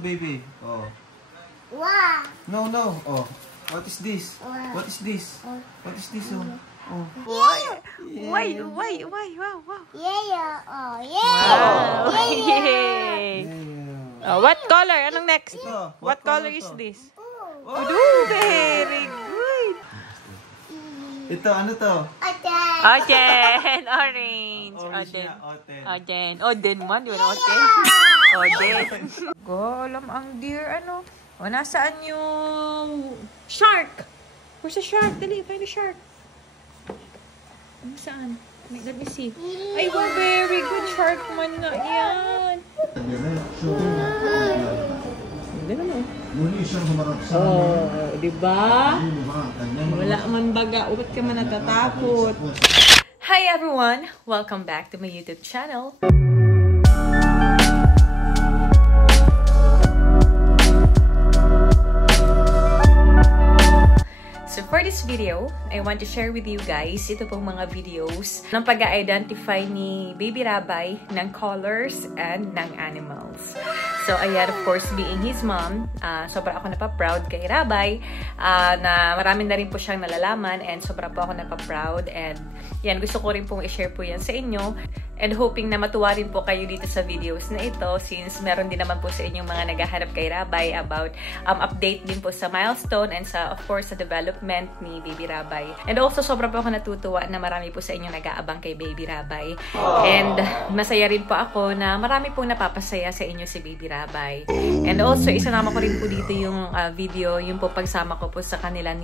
to, baby? Oh. Wow. No, no. Oh. What is this? What is this? What is this? Oh. Oh. Yeah. Why? Wow. Yeah. Oh, yeah. Wow. Yay. Yeah. What color? Anong next? Ito. What color to? is this? Oh. Very good. Ito, ano to? Oden. Orange. Orange Oden. na, Oden. Oden. Oden man. Di ba na Oden? Oden. Go, alam ang deer, ano? O, nasaan yung shark? Where's the shark? Dali, find the shark. Ano saan? Let me see. Ay, wow, very good. Shark man nga yan. Ganda mo. Muli siyang humarap sa Oh, di ba? Wala man baga. Ba't ka man natatakot? Hi everyone! Welcome back to my YouTube channel. So for this video, I want to share with you guys ito pong mga videos ng pag-identify ni Baby Rabay ng colors and ng animals. So ayan, of course, being his mom, sobra ako napaproud kay Rabay na marami na rin po siyang nalalaman and sobra po ako napaproud and yan, gusto ko rin pong i-share po yan sa inyo. And hoping na matuwa rin po kayo dito sa videos na ito since meron din naman po sa inyong mga naghahanap kay Rabay about update din po sa milestone and sa, of course, sa development ni Baby Rabay. And also, sobra po ako natutuwa na marami po sa inyong nag-aabang kay Baby Rabay. And masaya rin po ako na marami pong napapasaya sa inyo si Baby Rabay. And also, isanama ko rin po dito yung video, yung po pagsama ko po sa kanila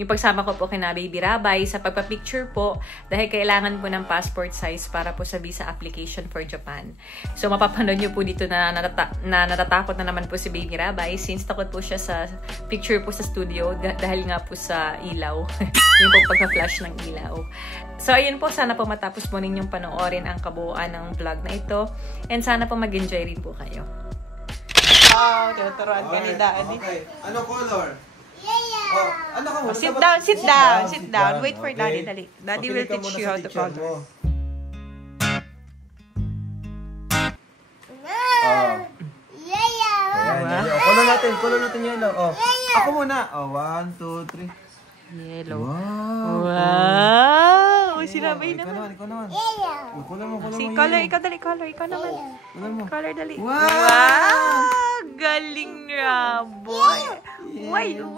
yung pagsama ko po kina Baby Rabay sa pagpa-picture po dahil kailangan po ng passport size para po sa visa application for Japan. So, mapapanood nyo po dito na natatakot na naman po si Baby Rabay since takot po siya sa picture po sa studio dahil nga po sa ilaw. Yung po pagka-flash ng ilaw. So, ayun po. Sana po matapos mo ninyong panoorin ang kabuuan ng vlog na ito. And sana po mag-enjoy rin po kayo. Wow! Tinuturuan ka ni Daddy. Okay. Ano color? Yeah. Oh, ano ka muna? Sit down. Wait for Daddy. Dali. Daddy will teach you how to color. Color natin yellow. Oh. Ako muna. Oh, 1, 2, 3. Yellow. Wow. Wow! Sinabay naman. Ikaw naman. Color mo Si yellow. color, ikaw dali, color. Ikaw naman. Color mo. Color dali. Wow! Galing na, boy! Wow! Yeah.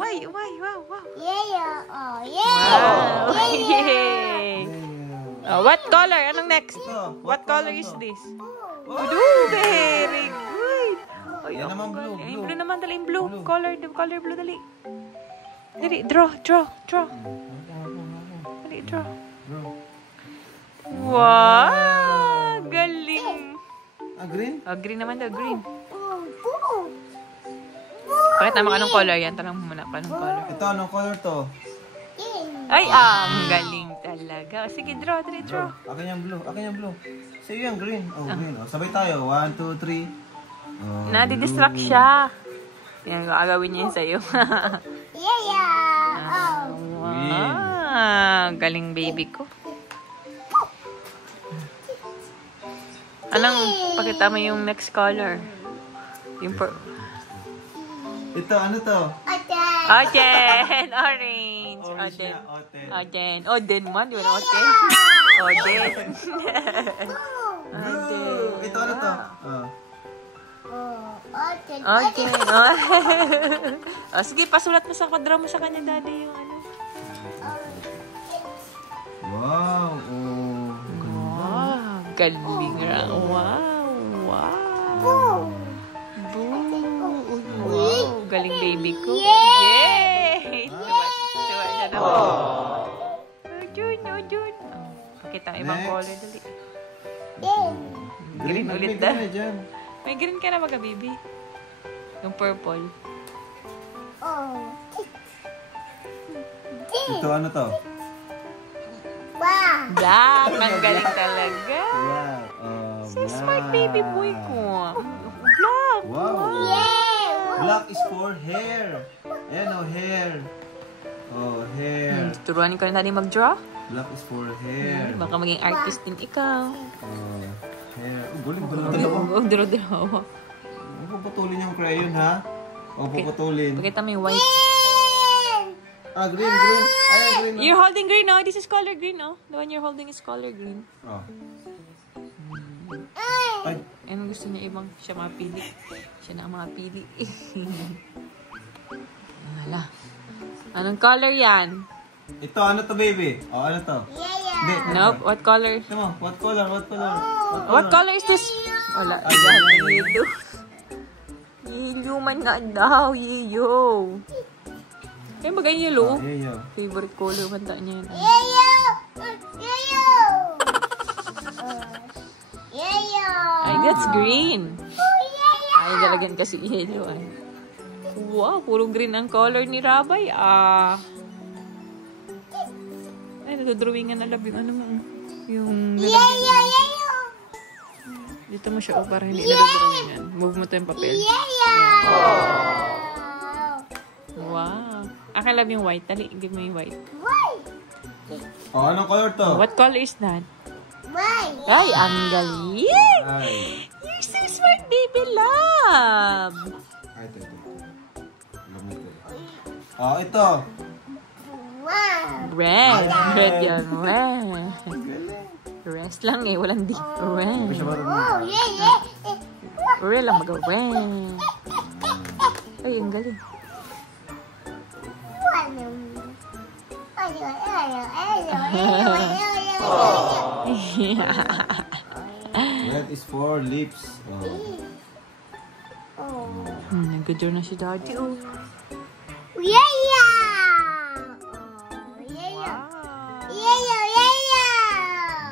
Oh, Wow! yeah. Yay! What color? Anong next? Ito. What color is this? Very good! Ay, Yan naman blue. Yung blue naman, dali yung blue. Color blue, dali. Dali, draw. Dali, draw. Wow! Galing! Green? Green naman daw, green. Bakit naman anong color yan? Tanong mo muna anong color. Ito, anong color to? Ay, ang galing talaga. Sige, draw. Akin yung blue. Sa iyo yung green. Oh, green. Oh, sabay tayo. 1, 2, 3. Oh, Nadi-distract siya. Yan, gagawin niya yun sa'yo. Yeah. Wow, galing baby ko. Pakita mo yung next color. Yung Ito, ano to? Oden! Orange! Orange Oden. na, Oden man, di ba na Oden? Oden. Blue! Ito, ano to? Oden. Sige, pasulat mo draw mo sa kanya, Daddy, yung ano. Wow! Oh, Wow, galing na. Wow. Wow, galing baby ko. Yay! Tuwa siya na. Jun. Pakita ang ibang color, dali. Green ulit na. May green ka na baga, baby? Yung purple. Ito, ano to? Black! Ang galing talaga. Wow. So smart baby boy ko. Black! Wow. Black is for hair. Ayan o, hair. Oh, hair. Turuan ko na natin mag-draw. Black is for hair. Baka maging artist din ikaw. Oh, hair. Oh, galing. Draw. puputulin yung crayon, ha? O, puputulin. Pakita mo yung white. Ah, green. Ay, green. You're holding green, no? This is color green, no? The one you're holding is color green. Oh. Ay. Anong gusto niya ibang siya mapili? Siya na ang mapili. Wala. Anong color yan? Ito, ano to, baby? Oh, ano to? Hindi. Nope. What color? Ito mo, what color? What color is this? Wala. Yellow. Yellow man nga daw. Yellow. Kaya ba ganyan yellow? Yellow. Favorite color man ta niya. Ay, that's green. Ay, dalagan kasi yellow. Ay. Wow, puro green ang color ni Rabay. Ay, natodrawingan na love yung ano mo. Yung nalagyan. Dito mo siya, para hindi natodrawingan. Move mo to yung papel. Yan. Wow. Akin love yung white. Dali, give me yung white. Oh, anong color to? What color is that? Ay, ang galing! Ay. You're so smart, baby love! Ay, ito. Alam mo ito. Oh, ito. Red. Red yan. Red. Rest lang eh. Walang di. Red. Red lang mag-red. Ay, ang galing. Red is for lips. Nag-draw na si Daddy. Oh.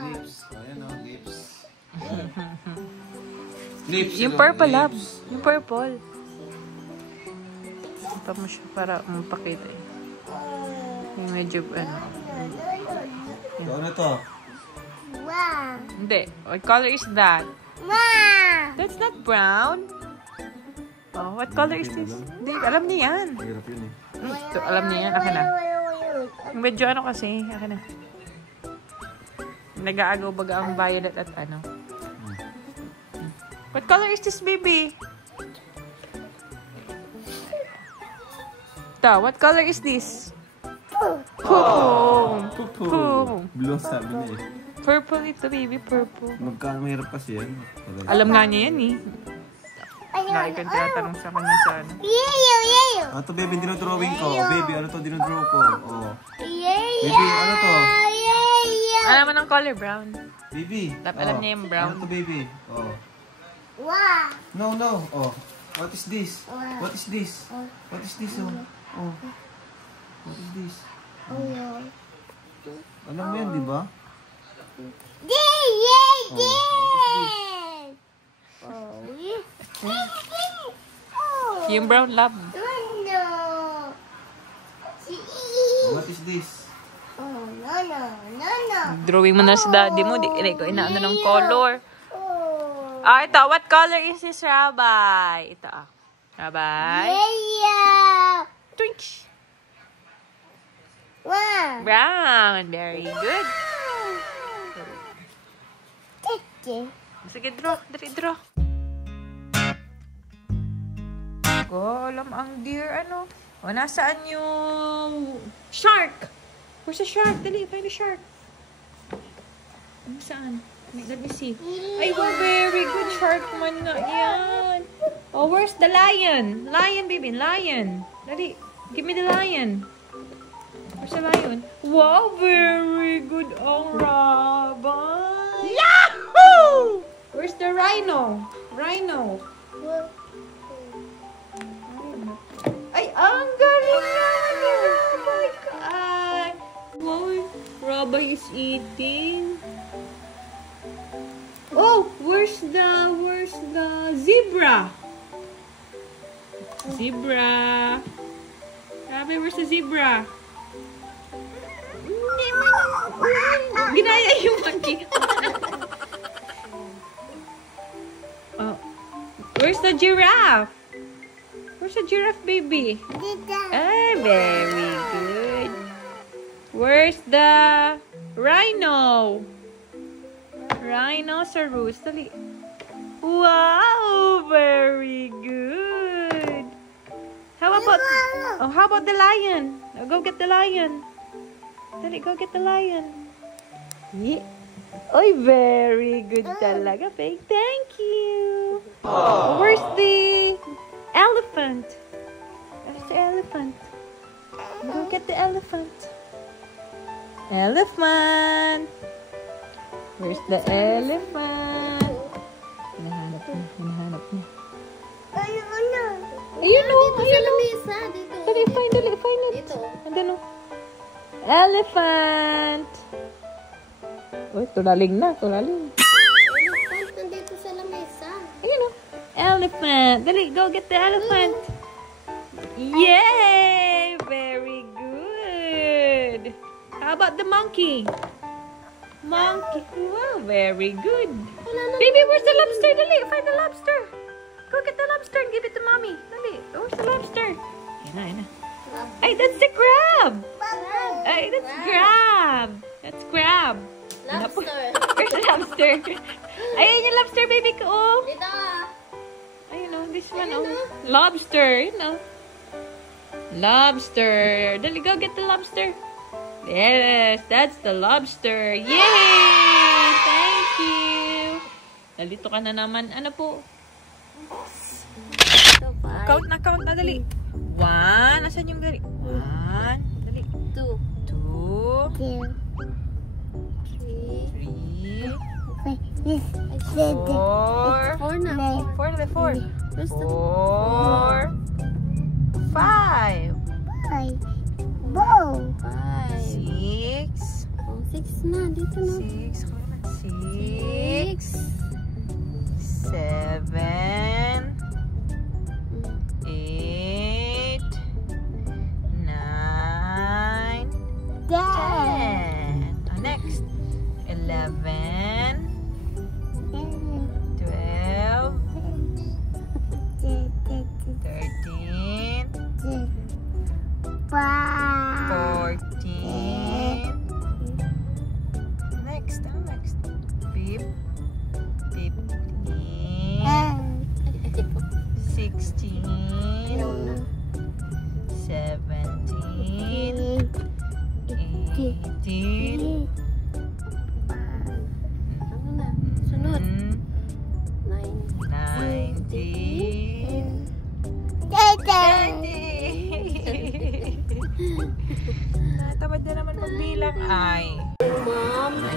Lips. Ayan o, lips. Lips. Yung purple, love. Yung purple. Ito mo siya para mapakita eh. Yung medyo, ano. So, ano to? Hindi. What color is that? That's not brown. Oh, what color is this? Hindi, alam niya yan. Hirap yun eh. Ito, alam niya yan. Akin na. Yung medyo ano kasi. Akin na. Nag-aagaw baga ang violet at ano. What color is this, baby? Ito, what color is this? Purple. Purple. Blue sabi niya eh. Purple ito, baby. Purple. Magkano mahirap kasi yan. Alam nga niya yan eh. Lagi kang tinatanong sa kanya sa ano. Ano to, baby? Dinodrawing ko. Baby, ano to? Dinodraw ko. Oh. Baby, ano to? Alam mo ng color brown. Baby. Alam niya yung brown. Ano to, baby? Oh. No. Oh. What is this? What is this? What is this? Oh. What is this? Alam mo yan, di ba? Yung brown lab. What is this? Drawing mo na si daddy mo. Di ko inaano ng color. Ito. What color is this, Rabay? Ito Rabay. Twinch. Brown. Very good. Sige, draw. Dali, draw. Alam ang deer, ano? O, nasaan yung shark? Where's the shark? Dali, find the shark. Saan? Let me see. Ay, wow, very good shark man nga yan. Oh, where's the lion? Lion, baby, lion. Dali, give me the lion. Where's the lion? Wow, very good ang Rabay. Yahoo! Where's the rhino? Rhino. Ay, ang galing naman ni Rabay. Ay, wow, Rabay is eating. Oh, where's the zebra? Zebra. Rabay, where's the zebra? Ginaya yung monkey. Oh. Where's the giraffe? Where's the giraffe, baby? Ah, very good. Where's the rhino? Rhinoceros. Dali. Wow, very good. How about the lion? Go get the lion. Dali, go get the lion. Yeah. Oy, very good talaga, Faye. Thank you. Oh, where's the elephant? Where's the elephant? Go get the elephant. Elephant. Where's the elephant? Hinahanap niya. Hinahanap niya. Ayun o. Ayun o. Dali, find it. Andun o. Elephant. Uy, tulaling na. Tulaling. Elephant, nandito sa lamesa. Ayun o. Elephant. Dali, go get the elephant. Yay! Very good. How about the monkey? Monkey. Wow, very good. Baby, where's the lobster? Dali, find the lobster. Go get the lobster and give it to mommy. Dali, where's the lobster? Ayan na. Ay, that's the crab. Ay, that's crab. That's crab. Lobster. Where's the lobster? Ayun yung lobster, baby ko. Oh. Dito. Ayun o, this one oh. Lobster, you know. Lobster. Dali, go get the lobster. Yes, that's the lobster. Yay! Thank you. Nalito ka na naman. Ano po? Count na, dali. 1. Asan yung gari? 1. Dali. 2. 3. 4. 4 na. 4. 5. 6 na, dito na. 6. 7. 8. 9. 10. Next. 11. 12. 13. 14. Next. 15. 16. 17. 18. Sunod. 19. Tamad na naman magbilang ay.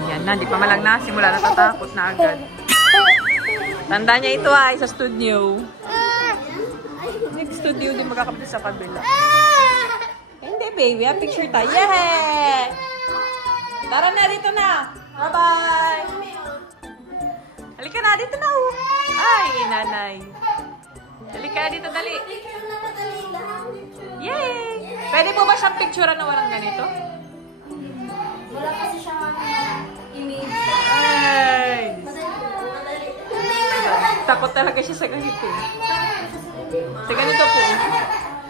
Ayan na, di pa malang nasimula. Natatakot na agad. Tanda niya ito ay sa studio. Next studio din magkakapit sa kabila. Hindi baby, picture tayo. Yeah! Tara na, dito na. Bye-bye. Halika na, dito na. Ay, nanay. Halika na dito, dali. Yay! Pwede po ba siyang picturean na walang ganito? Wala kasi siyang image. Ay! Takot talaga siya sa ganito. Sa ganito po.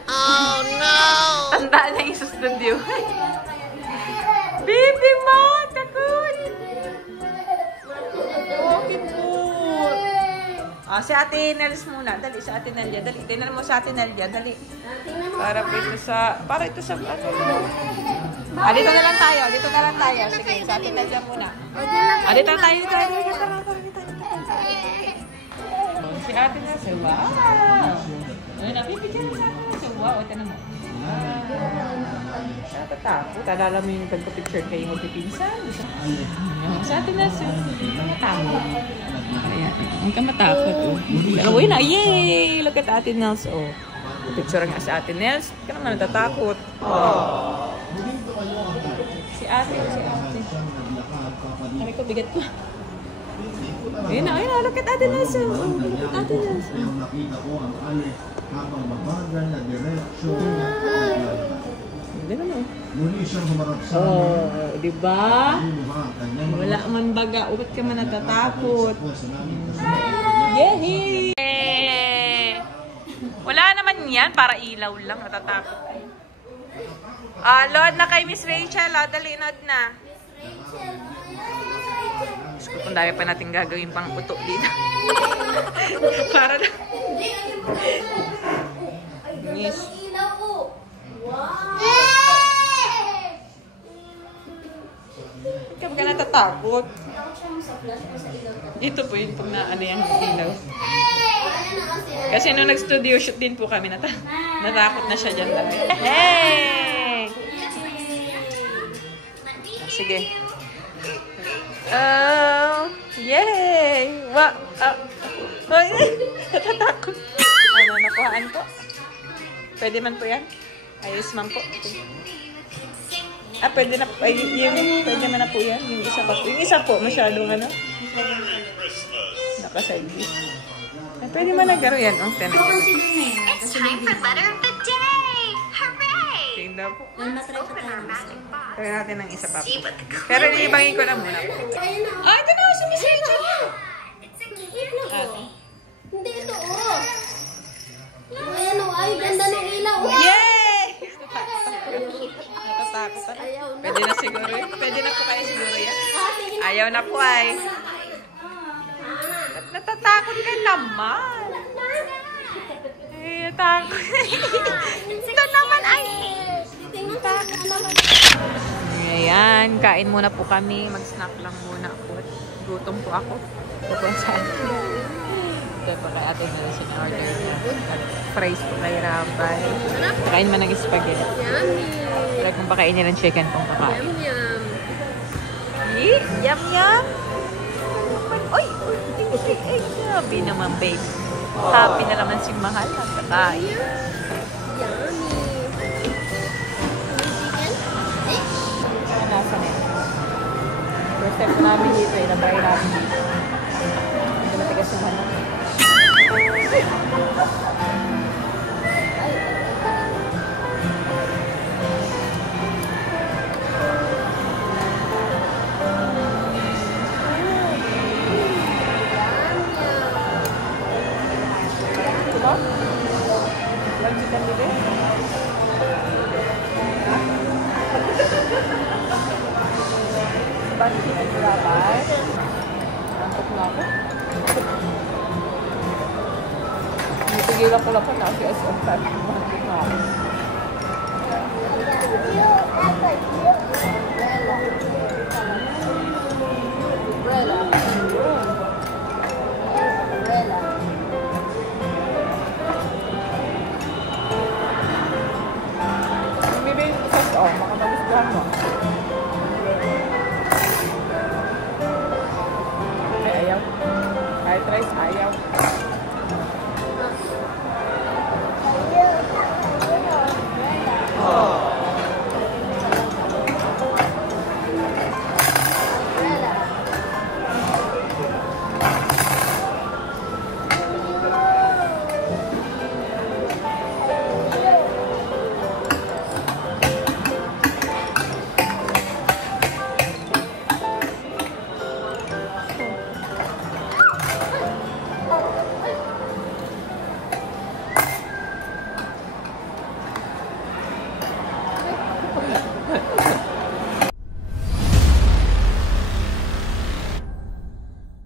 Oh no! Tandaan niya yung sa studio. Baby mo! Takot! Okay po. Si Ate Nels muna. Dali, si Ate Nelia. Dali, tingnan mo si Ate Nelia. Dali. Para ito sa... dito na lang tayo. Dito na lang tayo. Sige, si Ate Nelia muna. Dito na tayo. Si Ate Nels. Wow! Napipigyan mo sa Ate Nels. Wow, ito naman. Natatakot. Alala mo yung pagpapicture kayo magpipinsan. Si Ate Nels. Natatakot. Ayan. Huwag kang matakot. Dalawa yun na. Yay! Look at Ate Nels. Oh. Picture nga si Ate Nels. Huwag ka naman natatakot. Oh. Si Ate. Sabi ko, bigat ko. Ayun na. Look at Ate Nels. Oh. Look at Ate Nels. Hindi naman. Oh, diba? Wala man baga. Ba't ka man natatakot? Yehey! Wala naman yan. Para ilaw lang. Natatakot. Load na kay Miss Rachel. Dali, load na. So, kung dami pa natin gagawin pang uto dito. Para na. Yes. Huwag ka natatakot. Ito po yun pag na ano yung ilaw. Kasi nung nag-studio shoot din po kami, natakot na siya dyan. Hey! Sige. Oh, yay! Ay, natatakot. Ano, nakuhaan po? Pwede man po yan? Ayos man po. Pwede na po. Pwede man na po yan. Yung isa pa po. Yung isa po, masyadong ano? Nakasigli. Pwede man nagaro yan. Oh, It's time for letter of the day! Hooray! Tingnan po. Open our magic box. Try natin ng isa pa po. Pero nilibangin ko na muna po. Ito na! Sumisearch! It's a candle. Hindi ito, oh. Ayan, oh. Ay, ganda ng ilaw. Yay! Natatakot na. Pwede na siguro yun. Pwede na po kaya siguro yan. Ayaw na po ay. Natatakot ka naman. Ay, natakot. Ito naman ay. Natakot naman. Ayan, kain muna po kami. Mag-snack lang muna po. Gutom po ako. Gutom saan. Ito po kay ate na siya na-order niya. Fries po kay Rabay. Kain man ng spaghetti. Yummy. Pero kung pakain niya ng chicken kung kakain. Yum. Yum, yum. Uy! Ay, sabi naman, babe. Happy na naman si Mahal. Nagkakain. Yummy. Nasa na yun. First time ko namin dito eh. Nabay namin dito. Hindi matigas yung ano. Diba? Lagi ka nila eh. Bansi at Rabay. Antok na ako. Natigilan ko lang pa na si SM sabi ko. Antok na ako. Bibili ko sa makakagustuhan mo.